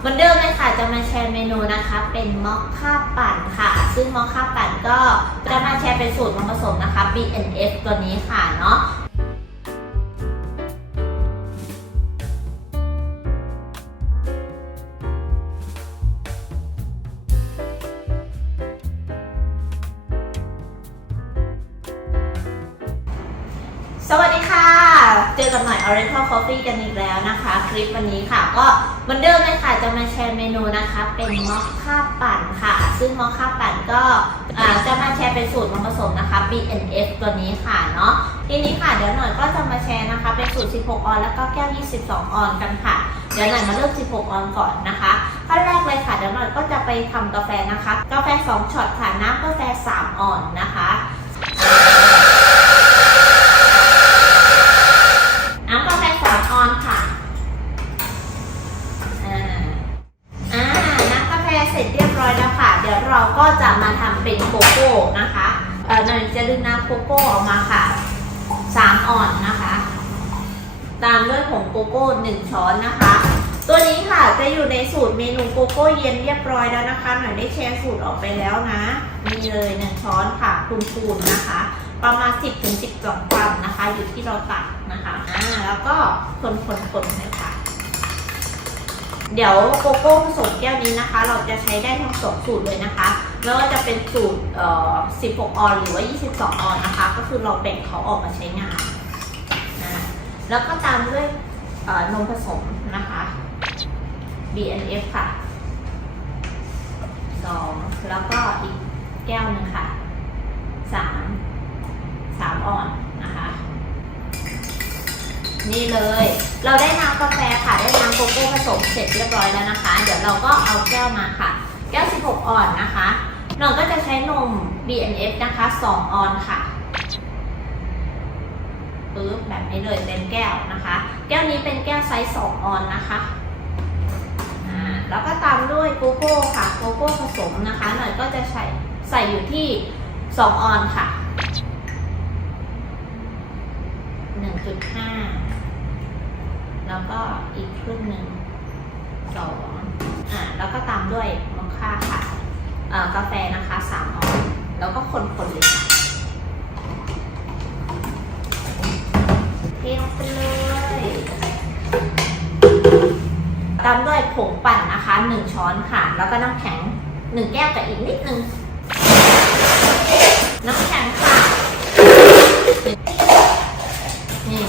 เหมือนเดิมเลยค่ะจะมาแชร์เมนูนะคะ เป็นมอคค่าปั่นค่ะ ซึ่งมอคค่าปั่นก็จะมาแชร์เป็นสูตรผสมนะคะ BNF ตัวนี้ค่ะเนาะ จอกันหน่อย Oriental Coffee กันอีกแล้วนะคะ คลิปวันนี้ค่ะ ก็เหมือนเดิมเลยค่ะจะมาแชร์เมนูนะคะ เป็นมอคค่าปั่นค่ะ ซึ่งมอคค่าปั่นก็จะมาแชร์เป็นสูตรผสมนะคะ BNF ตัวนี้ค่ะเนาะทีนี้ค่ะเดี๋ยวหน่อยก็จะมาแชร์นะคะ เป็นสูตร 16 ออนแล้วก็แก้ว 22 ออนกันค่ะ เดี๋ยวหน่อยมาเริ่ม 16 ออนก่อนนะคะขั้นแรกเลยค่ะเดี๋ยวหน่อยก็จะไปทำกาแฟนะคะ กาแฟ 2 ช็อตค่ะน้ำกาแฟ 3 ออนนะคะ น้ำกาแฟสามออนค่ะ อ่า อ่า น้ำกาแฟเสร็จเรียบร้อยแล้วค่ะ เดี๋ยวเราก็ จะมาทำเป็นโกโก้นะคะเออหน่อยจะดึงน้ำโกโก้ออกมาค่ะสามออนนะคะ ตามด้วยผงโกโก้หนึ่งช้อนนะคะ ตัวนี้ค่ะจะอยู่ในสูตรเมนูโกโก้เย็นเรียบร้อยแล้วนะคะหน่อยได้แชร์สูตรออกไปแล้วนะมีเลยหนึ่งช้อนค่ะคูณๆนะคะ ประมาณ 10ถึง12 กรัมนะคะ อยู่ที่เราตักนะคะอ่าแล้วก็คนคนคนเลยค่ะ เดี๋ยวโกโก้ผสมแก้วนี้นะคะ เราจะใช้ได้ทั้งสองสูตรเลยนะคะไม่ว่าจะเป็นสูตรเอ่อ16 ออนหรือว่า 22 ออนนะคะ ก็คือเราแบ่งเขาออกมาใช้งานนะแล้วก็ตามด้วยเอ่อนมผสมนะคะ BNF ค่ะสองแล้วก็อีกแก้วหนึ่งค่ะสามสามออน นี่เลย เราได้น้ำกาแฟค่ะ ได้น้ำโกโก้ผสมเสร็จเรียบร้อยแล้วนะคะ เดี๋ยวเราก็เอาแก้วมาค่ะ แก้ว 16 ออนนะคะหน่องก็จะใช้นม BNF นะคะ 2 ออนค่ะปึ๊บแบบนี้เลยเต็มแก้วนะคะ แก้วนี้เป็นแก้วไซส์ 2 ออนนะคะแล้วก็ตามด้วยโกโก้ค่ะ โกโก้ผสมนะคะ หน่อยก็จะใส่ใส่อยู่ที่ 2 ออนค่ะ 1.5 แล้วก็อีกครึ่งหนึ่งสองอ่าแล้วก็ตามด้วยมอคค่าค่ะเอ่อกาแฟนะคะสามออนซ์แล้วก็คนๆเลยค่ะเทลงไปเลย ตามด้วยผงปั่นนะคะหนึ่งช้อนค่ะ แล้วก็น้ำแข็งหนึ่งแก้วกับอีกนิดนึง น้ำแข็งค่ะนี่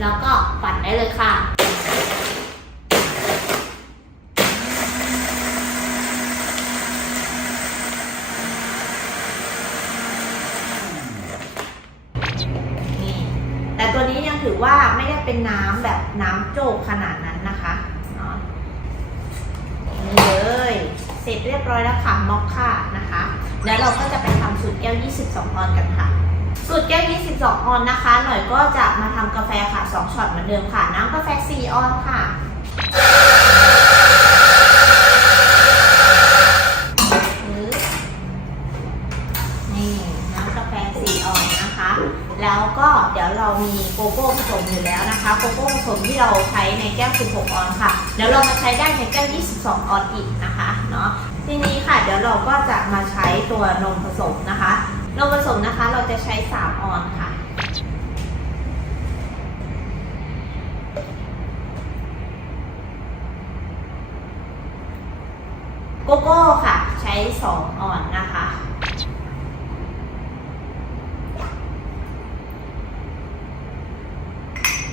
แล้วก็ปั่นได้เลยค่ะนี่แต่ตัวนี้ยังถือว่าไม่ได้เป็นน้ำแบบน้ำโจกขนาดนั้นนะคะเนาะนี่เลยเสร็จเรียบร้อยแล้วค่ะมอคค่านะคะ แล้วเราก็จะไปทำสูตรแก้ว 22ออนกันค่ะ สูตรแก้ว22ออนนะคะ หน่อยก็จะมาทำกาแฟค่ะ 2ช็อตเหมือนเดิมค่ะ น้ำกาแฟ 4 ออนค่ะ นี่น้ำกาแฟ 4 ออนนะคะ แล้วก็เดี๋ยวเรามีโกโก้ผสมอยู่แล้วนะคะ โกโก้ผสมที่เราใช้ในแก้ว 16 ออนค่ะเดี๋ยวเรามาใช้ได้ในแก้ว 22 ออนอีกนะคะ เนาะ ทีนี้ค่ะเดี๋ยวเราก็จะมาใช้ตัวนมผสมนะคะนมผสมนะคะเราจะใช้3ออนค่ะ โกโก้ค่ะ ใช้ 2ออนนะคะ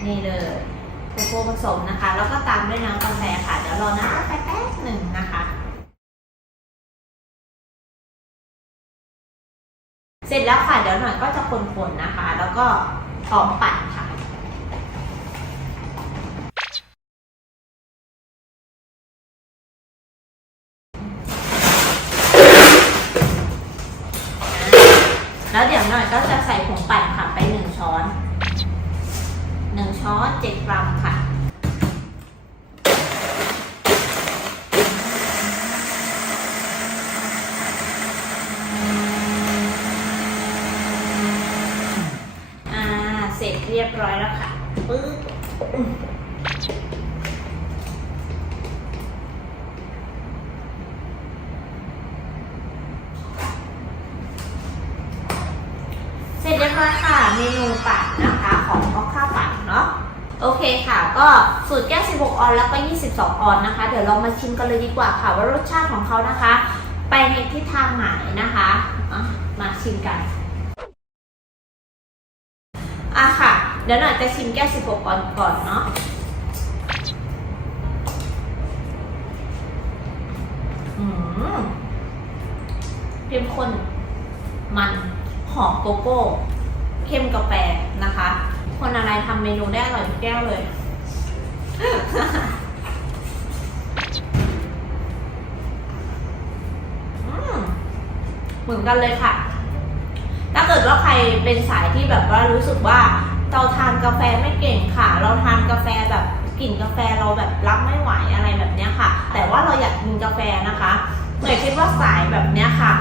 นี่เลยโกโก้ผสมนะคะ แล้วก็ตามด้วยน้ำกาแฟค่ะ เดี๋ยวรอน้ำกาแฟแป๊บหนึ่งนะคะ เสร็จแล้วค่ะเดี๋ยวหน่อยก็จะคนๆนะคะ แล้วก็พร้อมปั่นค่ะแล้วเดี๋ยวหน่อยก็จะใส่ผงปั่นค่ะไปหนึ่งช้อนหนึ่งช้อนเจ็ดกรัมค่ะ รียบร้อยแล้วค่ะปึ๊บเสร็จเรียบร้อยค่ะ เมนูปัดนะคะของมอคค่าปัดเนาะโอเคค่ะก็สูตรแก้ว 16 ออนแล้วก็ 22 ออนนะคะ เดี๋ยวเรามาชิมกันเลยดีกว่าค่ะว่ารสชาติของเขานะคะ ไปในทิศทางไหนนะคะ มาชิมกัน เดี๋ยวหน่อยจะชิมแก้ว16ออนก่อนเนาะอืมเข้มข้นมันหอมโกโก้ เข้มกาแฟนะคะ คนอะไรทำเมนูได้อร่อยทุกแก้วเลยเหมือนกันเลยค่ะ ถ้าเกิดว่าใครเป็นสายที่แบบว่ารู้สึกว่า เราทานกาแฟไม่เก่งค่ะ เราทานกาแฟแบบกลิ่นกาแฟเราแบบรับไม่ไหวอะไรแบบเนี้ยค่ะ แต่ว่าเราอยากกินกาแฟนะคะเหน่อยคิดว่าสายแบบเนี้ยค่ะ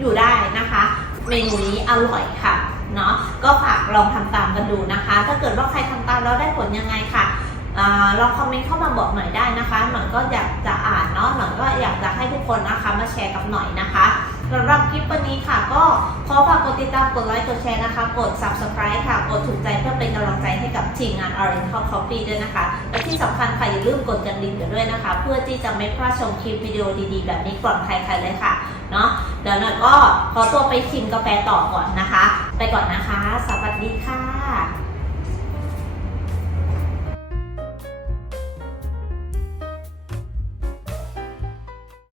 อยู่ได้นะคะ เมนูนี้อร่อยค่ะเนาะก็ฝากลองทำตามกันดูนะคะ ถ้าเกิดว่าใครทำตามแล้วได้ผลยังไงค่ะอาลองคอมเมนต์เข้ามาบอกหน่อยได้นะคะหน่อยก็อยากจะอ่านเนาะหน่อยก็อยากจะให้ทุกคนนะคะมาแชร์กับหน่อยนะคะ สำหรับคลิปวันนี้ค่ะ ก็ขอฝากกดติดตามกดไลค์กดแชร์นะคะ กด subscribe ค่ะ กดถูกใจเพื่อเป็นกำลังใจให้กับทีมงาน Oriental Coffee ด้วยนะคะ และที่สำคัญค่ะอย่าลืมกดกระดิ่งกันด้วยนะคะ เพื่อที่จะไม่พลาดชมคลิปวิดีโอดีๆ แบบนี้ก่อนใครๆเลยค่ะเนาะเดี๋ยวหน่อยก็ขอตัวไปชิมกาแฟต่อก่อนนะคะ ไปก่อนนะคะ สวัสดีค่ะ